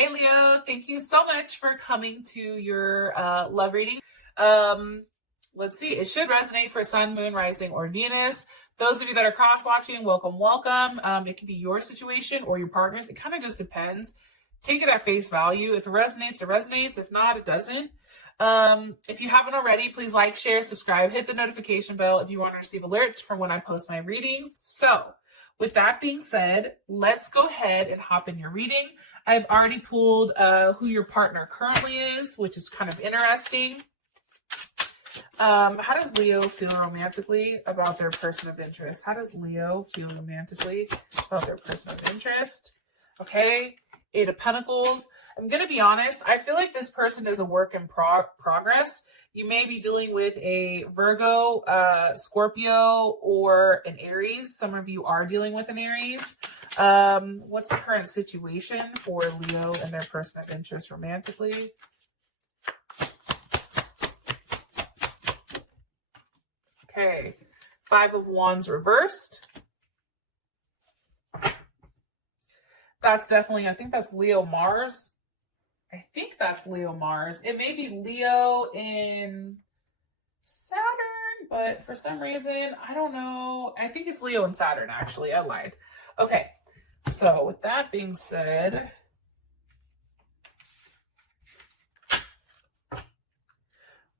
Hey Leo, thank you so much for coming to your love reading. Let's see, it should resonate for Sun, Moon, Rising, or Venus. Those of you that are cross-watching, welcome, welcome. It can be your situation or your partner's. It kind of just depends. Take it at face value. If it resonates, it resonates. If not, it doesn't. If you haven't already, please like, share, subscribe, hit the notification bell if you want to receive alerts from when I post my readings. So, with that being said, let's go ahead and hop in your reading. I've already pulled who your partner currently is, which is kind of interesting. How does Leo feel romantically about their person of interest? How does Leo feel romantically about their person of interest? Okay, Eight of Pentacles. I'm going to be honest. I feel like this person is a work in progress. You may be dealing with a Virgo, Scorpio, or an Aries. Some of you are dealing with an Aries. What's the current situation for Leo and their person of interest romantically? Okay, Five of Wands reversed. That's definitely, I think that's Leo Mars. I think that's Leo Mars. It may be Leo in Saturn, but for some reason, I don't know. I think it's Leo and Saturn, actually. I lied. Okay, so with that being said,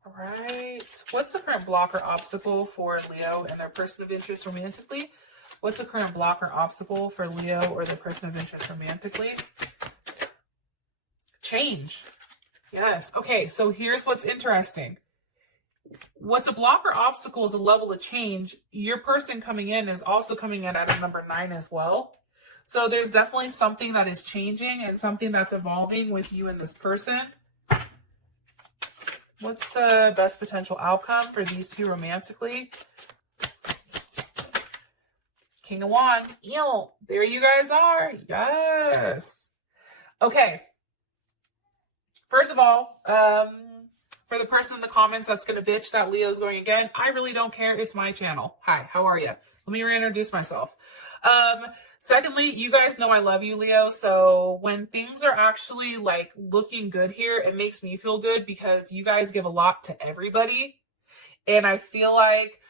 all right. What's the current block or obstacle for Leo and their person of interest romantically? What's the current block or obstacle for Leo or their person of interest romantically? Change. Yes. Okay, so here's what's interesting. What's a block or obstacle is a level of change. Your person coming in is also coming in at a number 9 as well. So there's definitely something that is changing and something that's evolving with you and this person. What's the best potential outcome for these two romantically? King of Wands. Ew, there you guys are. Yes. Okay. First of all, for the person in the comments that's going to bitch that Leo's going again, I really don't care. It's my channel. Hi, how are you? Let me reintroduce myself. Secondly, you guys know I love you, Leo. So when things are actually like looking good here, it makes me feel good because you guys give a lot to everybody. And I feel like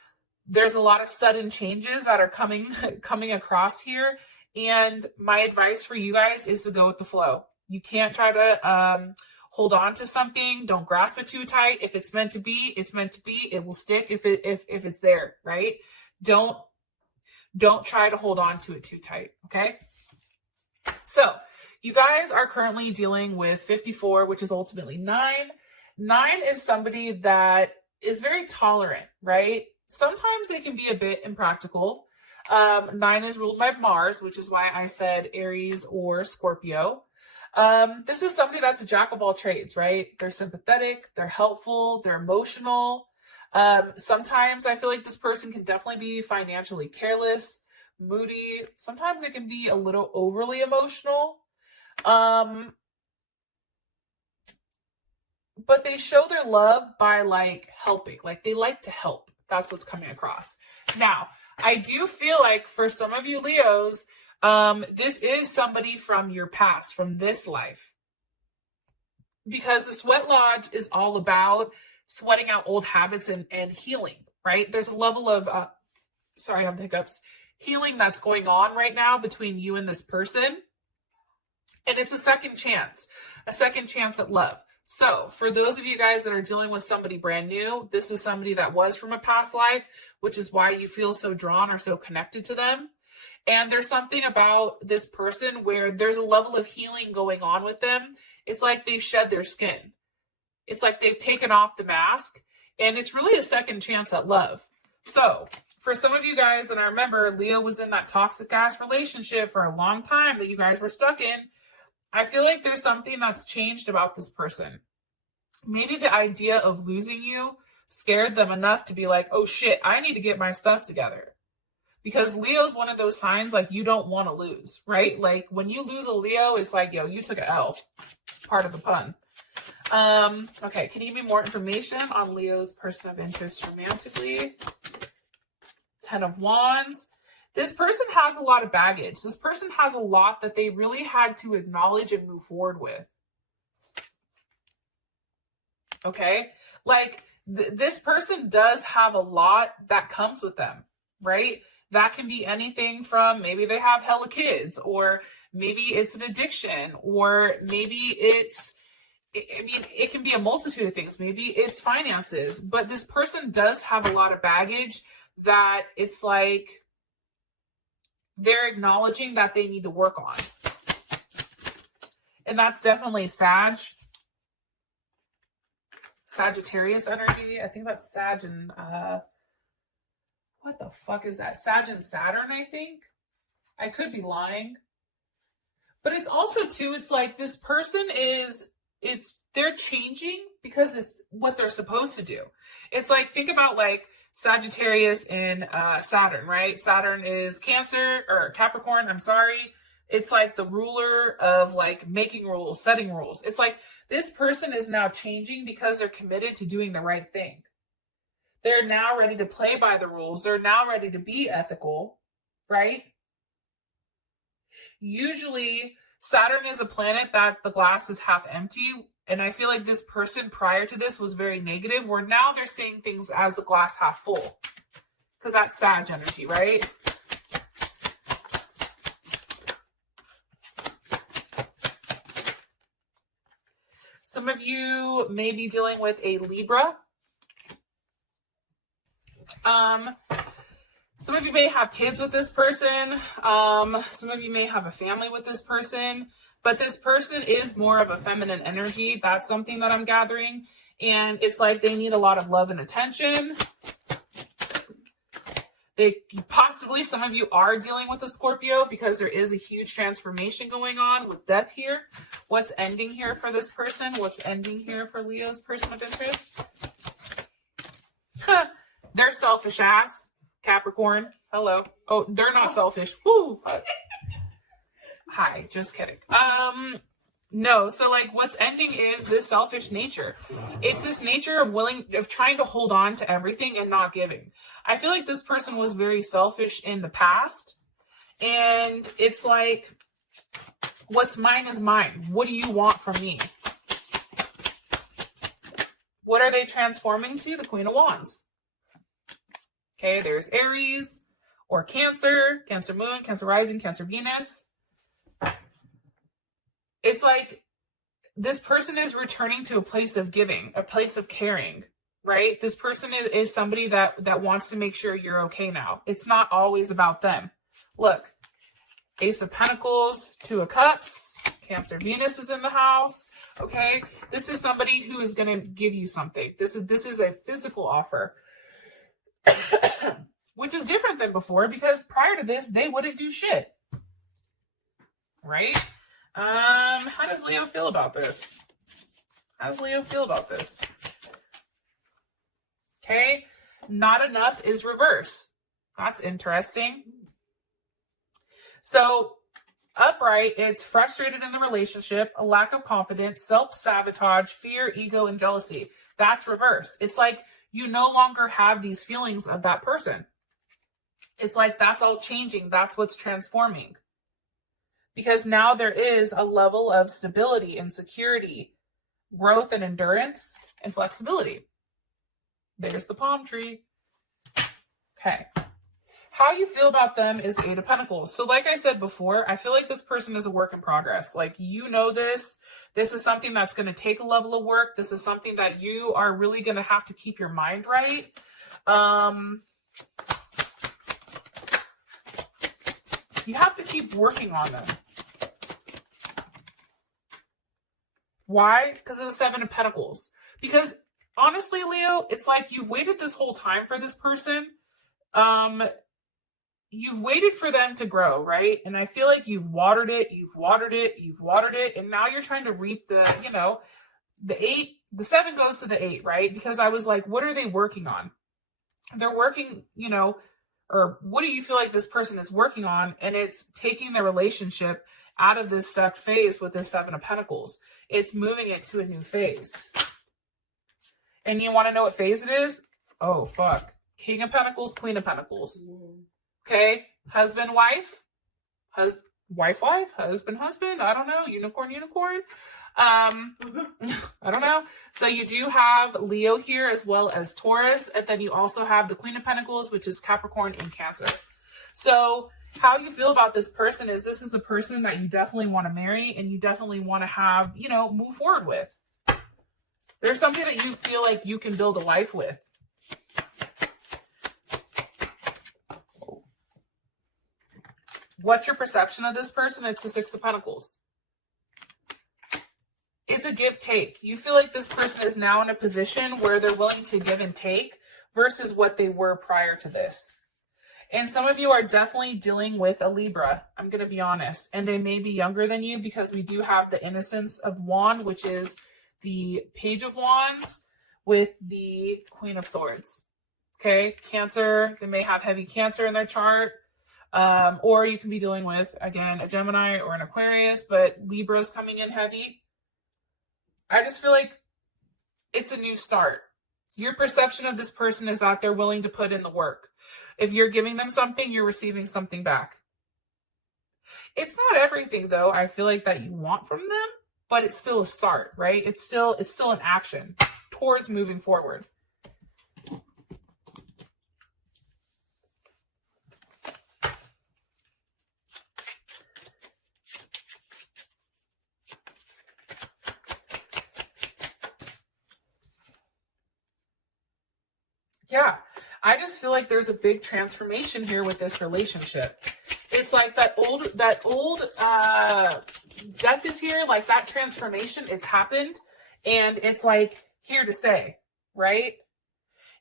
there's a lot of sudden changes that are coming across here. And my advice for you guys is to go with the flow. You can't try to hold on to something. Don't grasp it too tight. If it's meant to be, it's meant to be. It will stick if it's there, right? Don't try to hold on to it too tight, okay? So, you guys are currently dealing with 54, which is ultimately 9. 9 is somebody that is very tolerant, right? Sometimes they can be a bit impractical. 9 is ruled by Mars, which is why I said Aries or Scorpio. This is somebody that's a jack of all trades, right? They're sympathetic, they're helpful, they're emotional. Sometimes I feel like this person can definitely be financially careless, moody. Sometimes it can be a little overly emotional. But they show their love by like helping, like they like to help. That's what's coming across. Now, I do feel like for some of you Leos, this is somebody from your past, from this life. Because the Sweat Lodge is all about sweating out old habits and healing, right? There's a level of, sorry, I have the hiccups, healing that's going on right now between you and this person. And it's a second chance at love. So for those of you guys that are dealing with somebody brand new, this is somebody that was from a past life, which is why you feel so drawn or so connected to them. And there's something about this person where there's a level of healing going on with them. It's like they've shed their skin. It's like they've taken off the mask, and it's really a second chance at love. So for some of you guys, and I remember Leo was in that toxic ass relationship for a long time that you guys were stuck in, I feel like there's something that's changed about this person. Maybe the idea of losing you scared them enough to be like, oh shit, I need to get my stuff together. Because Leo's one of those signs like you don't want to lose, right? Like when you lose a Leo, it's like, yo, you took an L. Part of the pun. Okay, can you give me more information on Leo's person of interest romantically? 10 of Wands. This person has a lot of baggage. This person has a lot that they really had to acknowledge and move forward with. Okay? Like, this person does have a lot that comes with them, right? That can be anything from maybe they have hella kids, or maybe it's an addiction, or maybe it's, I mean, it can be a multitude of things. Maybe it's finances, but this person does have a lot of baggage that it's like they're acknowledging that they need to work on. And that's definitely Sagittarius energy. I think that's Sag and, what the fuck is that? Sag and Saturn, I think. I could be lying. But it's also, too, it's like this person they're changing because it's what they're supposed to do. It's like, think about like Sagittarius and Saturn, right? Saturn is Cancer or Capricorn, I'm sorry. It's like the ruler of like making rules, setting rules. It's like this person is now changing because they're committed to doing the right thing. They're now ready to play by the rules. They're now ready to be ethical, right? Usually Saturn is a planet that the glass is half empty. And I feel like this person prior to this was very negative, where now they're seeing things as the glass half full. Because that's Sag energy, right? Some of you may be dealing with a Libra. Some of you may have kids with this person. Some of you may have a family with this person. But this person is more of a feminine energy. That's something that I'm gathering. And it's like they need a lot of love and attention. Possibly some of you are dealing with a Scorpio because there is a huge transformation going on with death here. What's ending here for this person? What's ending here for Leo's person of interest? They're selfish ass. Capricorn. Hello. Oh, they're not selfish. Woo. Hi, just kidding. No, so like what's ending is this selfish nature. It's this nature of trying to hold on to everything and not giving. I feel like this person was very selfish in the past. And it's like, what's mine is mine. What do you want from me? What are they transforming to? The Queen of Wands. Okay, there's Aries or Cancer, Cancer Moon, Cancer Rising, Cancer Venus. It's like this person is returning to a place of giving, a place of caring, right? This person is somebody that wants to make sure you're okay now. It's not always about them. Look, Ace of Pentacles, Two of Cups, Cancer Venus is in the house, okay? This is somebody who is going to give you something. This is a physical offer, which is different than before because prior to this, they wouldn't do shit, right? How does Leo feel about this? How does Leo feel about this? Okay, not enough is reverse. That's interesting. So, upright, it's frustrated in the relationship, a lack of confidence, self-sabotage, fear, ego, and jealousy. That's reverse. It's like you no longer have these feelings of that person. It's like that's all changing. That's what's transforming. Because now there is a level of stability and security, growth and endurance and flexibility. There's the palm tree. Okay. How you feel about them is Eight of Pentacles. So like I said before, I feel like this person is a work in progress. Like, you know this. This is something that's going to take a level of work. This is something that you are really going to have to keep your mind right. You have to keep working on them. Why? Because of the Seven of Pentacles. Because honestly, Leo, it's like you've waited this whole time for this person. You've waited for them to grow, right? And I feel like you've watered it, and now you're trying to reap the, the 7 goes to the 8, right? Because I was like, what are they working on? They're working, or what do you feel like this person is working on? And it's taking the relationship out of this stuck phase with this 7 of Pentacles. It's moving it to a new phase. And you want to know what phase it is? Oh, fuck. King of Pentacles, Queen of Pentacles. Okay. Husband, wife, wife, husband, I don't know. Unicorn. I don't know. So you do have Leo here as well as Taurus. And then you also have the Queen of Pentacles, which is Capricorn and Cancer. So how you feel about this person is this is a person that you definitely want to marry and you definitely want to have, you know, move forward with. There's something that you feel like you can build a life with. What's your perception of this person? It's the Six of Pentacles. It's a give take. You feel like this person is now in a position where they're willing to give and take versus what they were prior to this. And some of you are definitely dealing with a Libra. I'm going to be honest. And they may be younger than you because we do have the Innocence of Wand, which is the Page of Wands with the Queen of Swords. Okay. Cancer. They may have heavy Cancer in their chart. Or you can be dealing with, again, a Gemini or an Aquarius, but Libra's coming in heavy. I just feel like it's a new start. Your perception of this person is that they're willing to put in the work. If you're giving them something, you're receiving something back. It's not everything, though, I feel like that you want from them, but it's still a start, right? It's still an action towards moving forward. Yeah, I just feel like there's a big transformation here with this relationship. It's like that old death is here, like that transformation, it's happened, and it's like here to stay, right?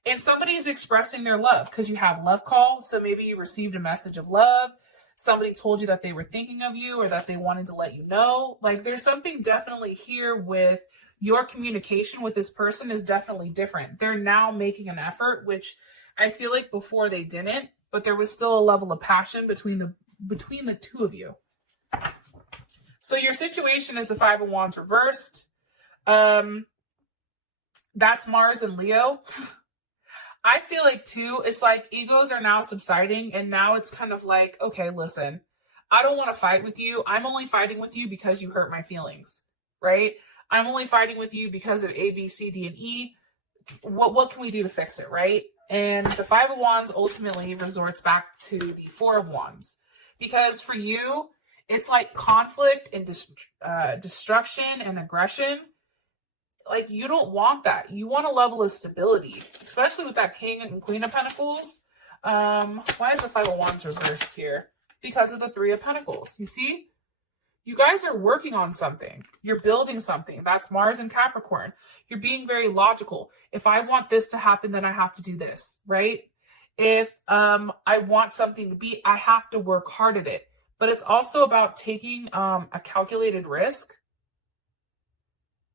And somebody is expressing their love because you have love call. So maybe you received a message of love. Somebody told you that they were thinking of you or that they wanted to let you know. Like there's something definitely here with your communication with this person is definitely different. They're now making an effort, which I feel like before they didn't, but there was still a level of passion between the two of you. So your situation is the Five of Wands reversed. That's Mars and Leo. I feel like too, it's like egos are now subsiding and now it's kind of like, okay, listen, I don't want to fight with you. I'm only fighting with you because you hurt my feelings, right? I'm only fighting with you because of A, B, C, D, and E. What can we do to fix it, right? And the Five of Wands ultimately resorts back to the Four of Wands. Because for you, it's like conflict and destruction and aggression. Like, you don't want that. You want a level of stability, especially with that King and Queen of Pentacles. Why is the Five of Wands reversed here? Because of the Three of Pentacles. You see? You guys are working on something. You're building something. That's Mars and Capricorn. You're being very logical. If I want this to happen, then I have to do this, right? If I want something to be, I have to work hard at it. But it's also about taking a calculated risk,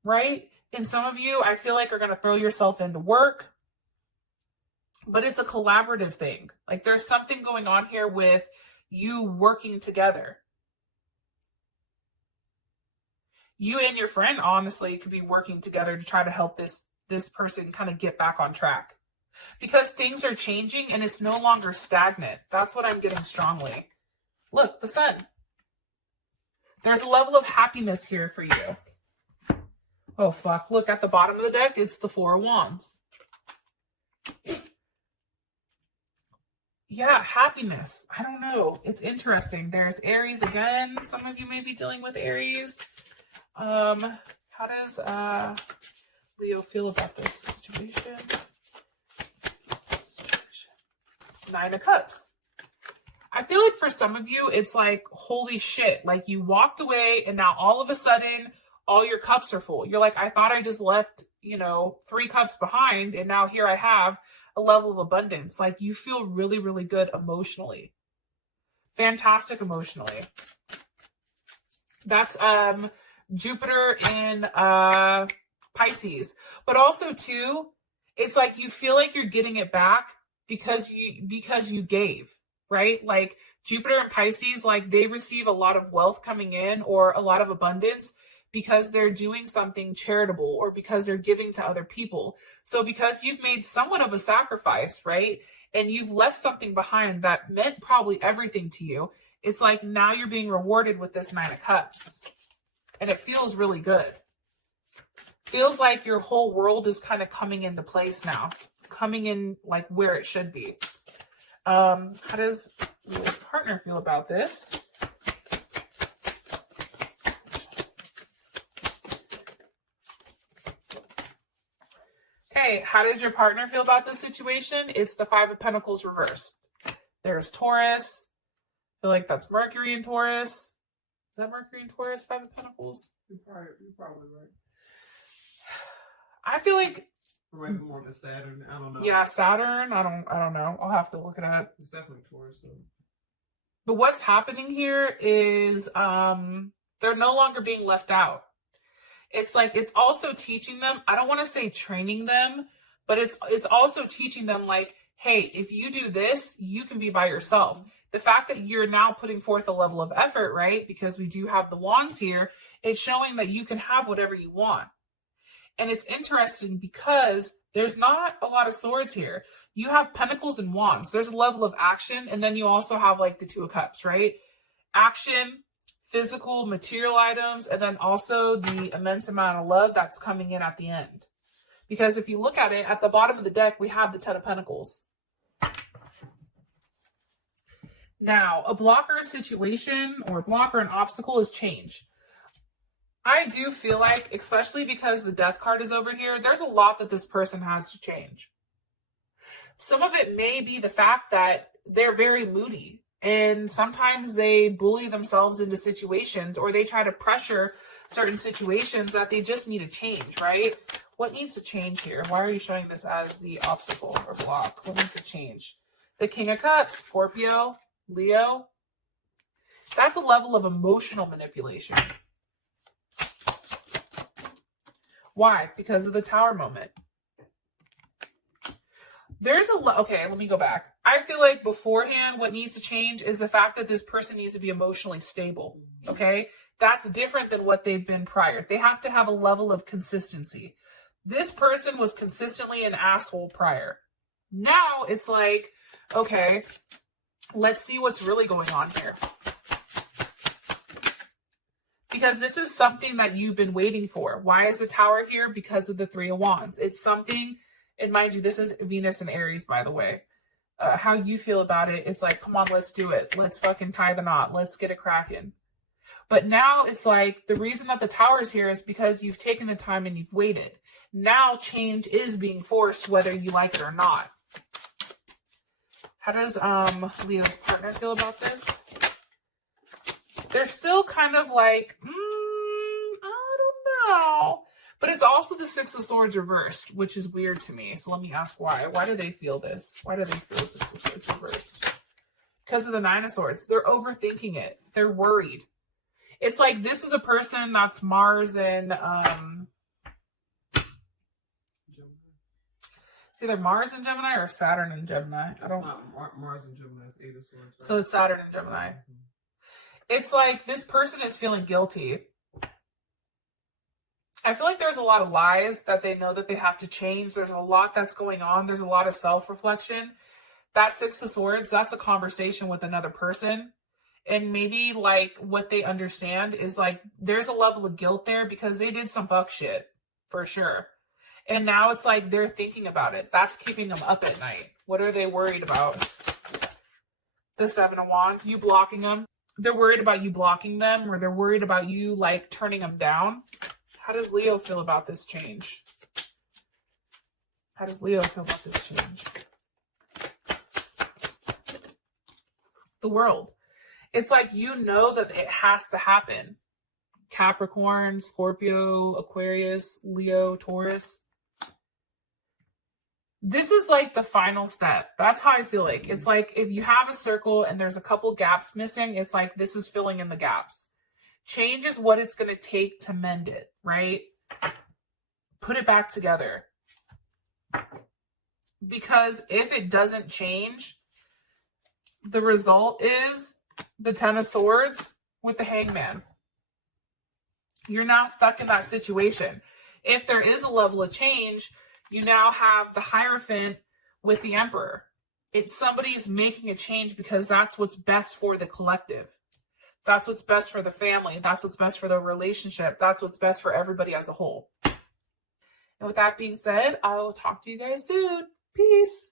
right? And some of you, I feel like, are going to throw yourself into work. But it's a collaborative thing. Like, there's something going on here with you working together. You and your friend, honestly, could be working together to try to help this person kind of get back on track. Because things are changing and it's no longer stagnant. That's what I'm getting strongly. Look, the Sun. There's a level of happiness here for you. Oh, fuck. Look, at the bottom of the deck, it's the Four of Wands. Yeah, happiness. I don't know. It's interesting. There's Aries again. Some of you may be dealing with Aries. How does Leo feel about this situation? Nine of Cups. I feel like for some of you, it's like, holy shit. Like, you walked away and now all of a sudden, all your cups are full. You're like, I thought I just left, 3 cups behind. And now here I have a level of abundance. Like, you feel really, really good emotionally. Fantastic emotionally. That's, Jupiter in Pisces. But also too, it's like you feel like you're getting it back because you gave, right? Like Jupiter and Pisces, like they receive a lot of wealth coming in or a lot of abundance because they're doing something charitable or because they're giving to other people. So because you've made somewhat of a sacrifice, right? and you've left something behind that meant probably everything to you. It's like now you're being rewarded with this Nine of Cups, and it feels really good. Feels like your whole world is kind of coming into place now, coming in like where it should be. How does Leo's partner feel about this? Okay, how does your partner feel about this situation? It's the Five of Pentacles reversed. There's Taurus. I feel like that's Mercury in Taurus. Is that Mercury in Taurus, Five of Pentacles? You're probably right. I feel like Or maybe more to Saturn. I don't know. yeah, Saturn. I don't know. I'll have to look it up. It's definitely Taurus. So. But what's happening here is they're no longer being left out. It's like it's also teaching them, I don't want to say training them, but it's also teaching them like, hey, if you do this, you can be by yourself. The fact that you're now putting forth a level of effort, right? Because we do have the wands here, it's showing that you can have whatever you want. And it's interesting because there's not a lot of swords here. You have pentacles and wands. There's a level of action. And then you also have like the Two of Cups, right? Action, physical, material items, and then also the immense amount of love that's coming in at the end. Because if you look at it, at the bottom of the deck, we have the Ten of Pentacles. Now, a blocker situation or blocker, an obstacle is change. I do feel like, especially because the Death card is over here, there's a lot that this person has to change. Some of it may be the fact that they're very moody and sometimes they bully themselves into situations or they try to pressure certain situations that they just need to change, right? What needs to change here? Why are you showing this as the obstacle or block? What needs to change? The King of Cups, Scorpio, Leo. That's a level of emotional manipulation. Why? Because of the Tower moment. There's okay, let me go back. I feel like beforehand, what needs to change is the fact that this person needs to be emotionally stable. Okay? That's different than what they've been prior. They have to have a level of consistency. This person was consistently an asshole prior. Now it's like, okay, let's see what's really going on here. Because this is something that you've been waiting for. Why is the Tower here? Because of the Three of Wands. It's something, and mind you, this is Venus and Aries, by the way. How you feel about it, it's like, come on, let's do it. Let's fucking tie the knot. Let's get it cracking. But now it's like, the reason that the Tower is here is because you've taken the time and you've waited. Now change is being forced, whether you like it or not. How does Leo's partner feel about this? They're still kind of like, I don't know. But it's also the Six of Swords reversed, which is weird to me. So let me ask why. Why do they feel this? Why do they feel the Six of Swords reversed? Because of the Nine of Swords. They're overthinking it. They're worried. It's like this is a person that's Mars and it's either Mars and Gemini or Saturn and Gemini. I don't. It's not Mars and Gemini. It's Eight of Swords. Right? So it's Saturn and Gemini. It's like this person is feeling guilty. I feel like there's a lot of lies that they know that they have to change. There's a lot that's going on. There's a lot of self-reflection. That Six of Swords, that's a conversation with another person. And maybe like what they understand is like there's a level of guilt there because they did some fuck shit for sure. And now it's like they're thinking about it. That's keeping them up at night. What are they worried about? The Seven of Wands, you blocking them. They're worried about you blocking them, or they're worried about you like turning them down. How does Leo feel about this change? How does Leo feel about this change? The World. It's like you know that it has to happen. Capricorn, Scorpio, Aquarius, Leo, Taurus. This is like the final step. That's how I feel like. It's like if you have a circle and there's a couple gaps missing, it's like this is filling in the gaps. Change is what it's going to take to mend it, right? Put it back together. Because if it doesn't change, the result is the Ten of Swords with the Hangman. You're now stuck in that situation. If there is a level of change, you now have the Hierophant with the Emperor. It's somebody's making a change because that's what's best for the collective. That's what's best for the family. That's what's best for the relationship. That's what's best for everybody as a whole. And with that being said, I will talk to you guys soon. Peace.